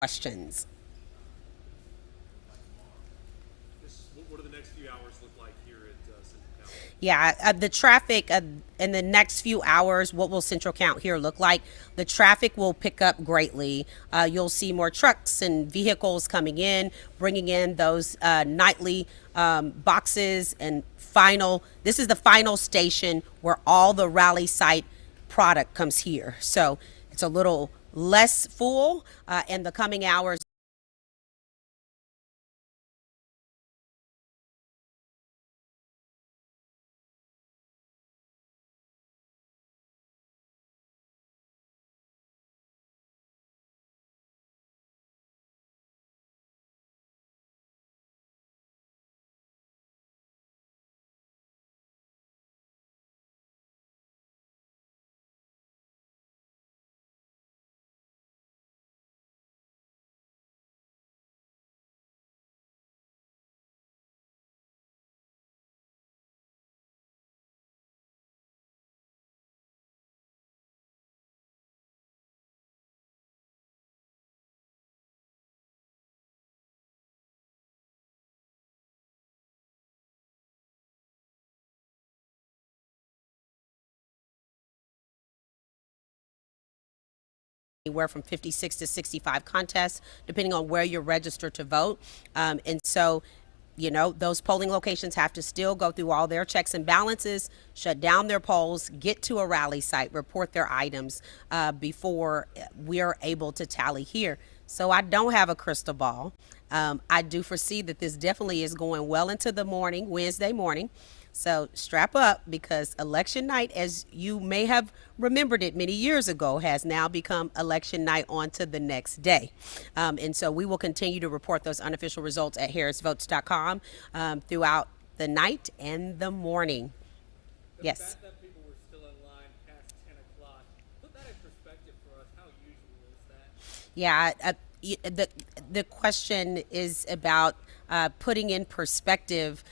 questions. What do the next few hours look like here at Central County? Yeah, the traffic in the next few hours, what will Central Count here look like? The traffic will pick up greatly. You'll see more trucks and vehicles coming in, bringing in those nightly boxes and final. This is the final station where all the rally site product comes here. So it's a little less full in the coming hours. Anywhere from 56 to 65 contests, depending on where you're registered to vote. And so, those polling locations have to still go through all their checks and balances, shut down their polls, get to a rally site, report their items before we're able to tally here. So I don't have a crystal ball. I do foresee that this definitely is going well into the morning, Wednesday morning. So strap up because election night, as you may have remembered it many years ago, has now become election night on to the next day. And so we will continue to report those unofficial results at harrisvotes.com throughout the night and the morning. The Yes. fact that people were still in line past 10 o'clock, put that in perspective for us. How usual is that? Yeah, the question is about putting in perspective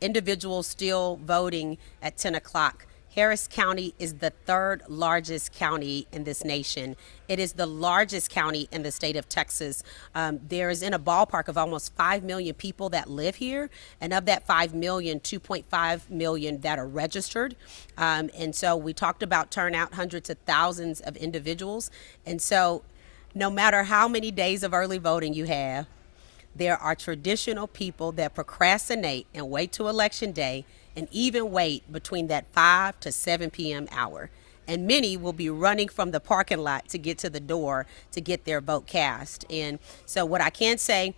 individuals still voting at 10 o'clock. Harris County is the third largest county in this nation. It is the largest county in the state of Texas. There is in a ballpark of almost 5 million people that live here. And of that 5 million, 2.5 million that are registered. And so we talked about turnout, hundreds of thousands of individuals. And so no matter how many days of early voting you have, there are traditional people that procrastinate and wait to election day and even wait between that 5 to 7 p.m. hour. And many will be running from the parking lot to get to the door to get their vote cast. And so, what I can say,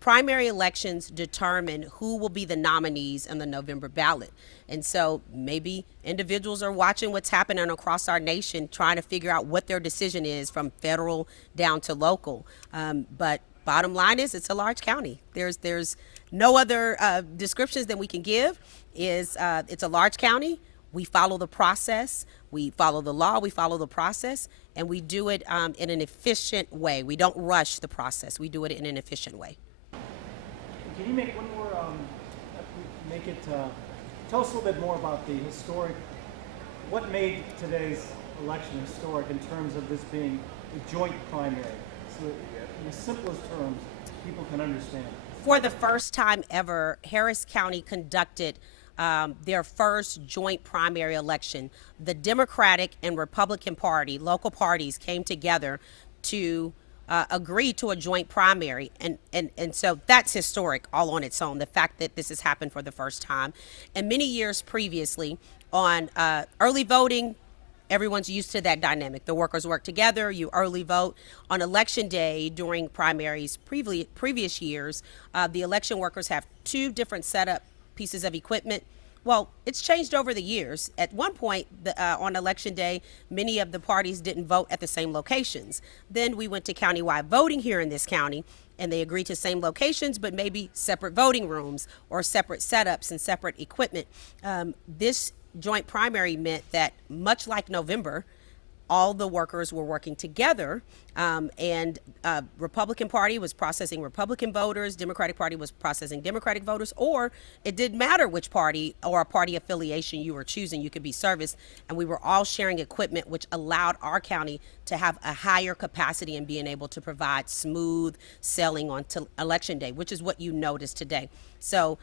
primary elections determine who will be the nominees in the November ballot. And so maybe individuals are watching what's happening across our nation, trying to figure out what their decision is from federal down to local. But bottom line is, it's a large county. There's no other descriptions that we can give. It's a large county. We follow the process. We follow the law. We follow the process, and we do it in an efficient way. We don't rush the process. We do it in an efficient way. Can you make one more, make it, tell us a little bit more about the historic, what made today's election historic in terms of this being a joint primary? So in the simplest terms, people can understand. For the first time ever, Harris County conducted their first joint primary election. The Democratic and Republican Party, local parties, came together to agree to a joint primary. And so that's historic all on its own, the fact that this has happened for the first time. And many years previously, on early voting, everyone's used to that dynamic. The workers work together, you early vote. On election day during primaries previous years, the election workers have two different setup pieces of equipment. Well, it's changed over the years. At one point, on election day, many of the parties didn't vote at the same locations. Then we went to countywide voting here in this county, and they agreed to same locations, but maybe separate voting rooms or separate setups and separate equipment. This joint primary meant that, much like November, all the workers were working together, and Republican Party was processing Republican voters, Democratic Party was processing Democratic voters, or it didn't matter which party or a party affiliation you were choosing, you could be serviced, and we were all sharing equipment, which allowed our county to have a higher capacity in being able to provide smooth selling on to election day, which is what you noticed today. So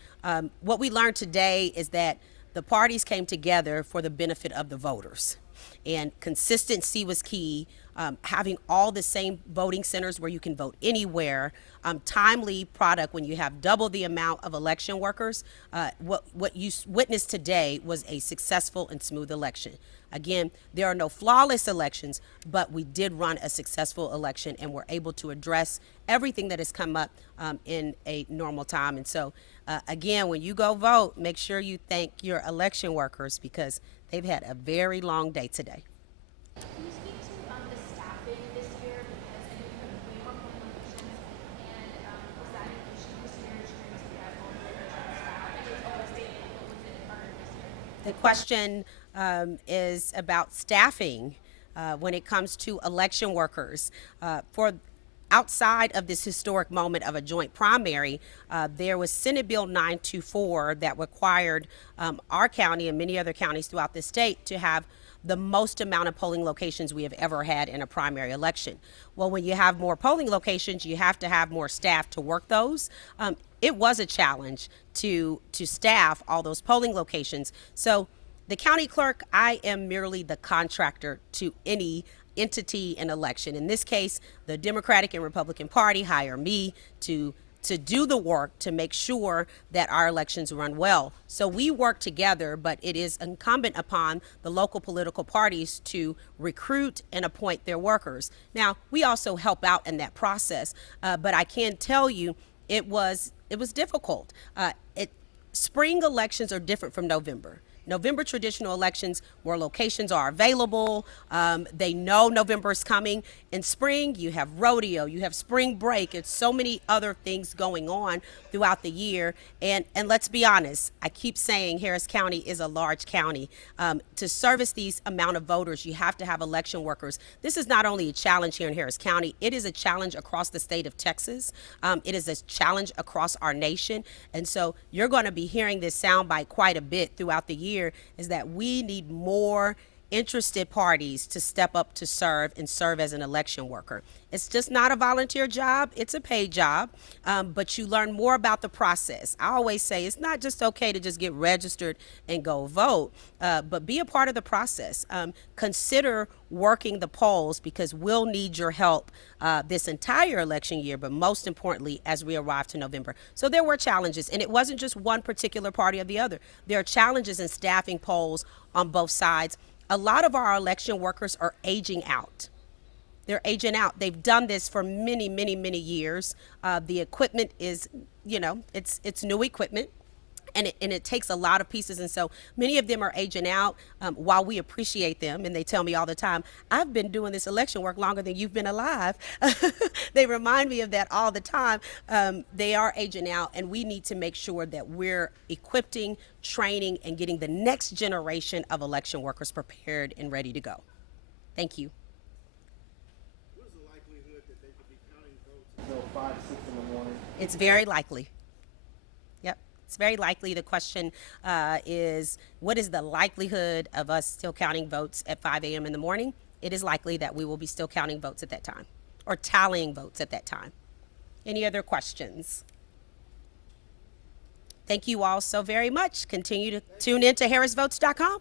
what we learned today is that the parties came together for the benefit of the voters, and consistency was key. Having all the same voting centers where you can vote anywhere, timely product when you have double the amount of election workers. What you witnessed today was a successful and smooth election. Again, there are no flawless elections, but we did run a successful election and were able to address everything that has come up in a normal time. And so, again, when you go vote, make sure you thank your election workers because they've had a very long day today. Can you speak to the staffing this year? Because I know you have way more polling locations, and was that an issue this year trying to get all the additional staff? I know it's always been, but was it harder this year? The question is about staffing when it comes to election workers. For outside of this historic moment of a joint primary, there was Senate Bill 924 that required our county and many other counties throughout the state to have the most amount of polling locations we have ever had in a primary election. Well, when you have more polling locations, you have to have more staff to work those. It was a challenge to staff all those polling locations. So the county clerk, I am merely the contractor to any entity in election. In this case, the Democratic and Republican Party hire me to do the work to make sure that our elections run well. So we work together, but it is incumbent upon the local political parties to recruit and appoint their workers. Now, we also help out in that process, but I can tell you it was difficult. Spring elections are different from November. November traditional elections where locations are available. They know November is coming. In spring, you have rodeo, you have spring break. It's so many other things going on throughout the year. And let's be honest, I keep saying Harris County is a large county. To service these amount of voters, you have to have election workers. This is not only a challenge here in Harris County, it is a challenge across the state of Texas. It is a challenge across our nation. And so you're going to be hearing this soundbite quite a bit throughout the year, is that we need more interested parties to step up to serve and serve as an election worker. It's just not a volunteer job, it's a paid job, but you learn more about the process. I always say it's not just okay to just get registered and go vote, but be a part of the process. Consider working the polls because we'll need your help this entire election year, but most importantly, as we arrive to November. So there were challenges, and it wasn't just one particular party or the other. There are challenges in staffing polls on both sides. A lot of our election workers are aging out. They're aging out. They've done this for many, many, many years. The equipment is, it's new equipment. And it takes a lot of pieces. And so many of them are aging out while we appreciate them. And they tell me all the time, I've been doing this election work longer than you've been alive. They remind me of that all the time. They are aging out, and we need to make sure that we're equipping, training, and getting the next generation of election workers prepared and ready to go. Thank you. What is the likelihood that they could be counting votes Until 5, 6 in the morning. It's very likely. Yep. It's very likely. The question is, what is the likelihood of us still counting votes at 5 a.m. in the morning? It is likely that we will be still counting votes at that time or tallying votes at that time. Any other questions? Thank you all so very much. Continue to tune in to harrisvotes.com.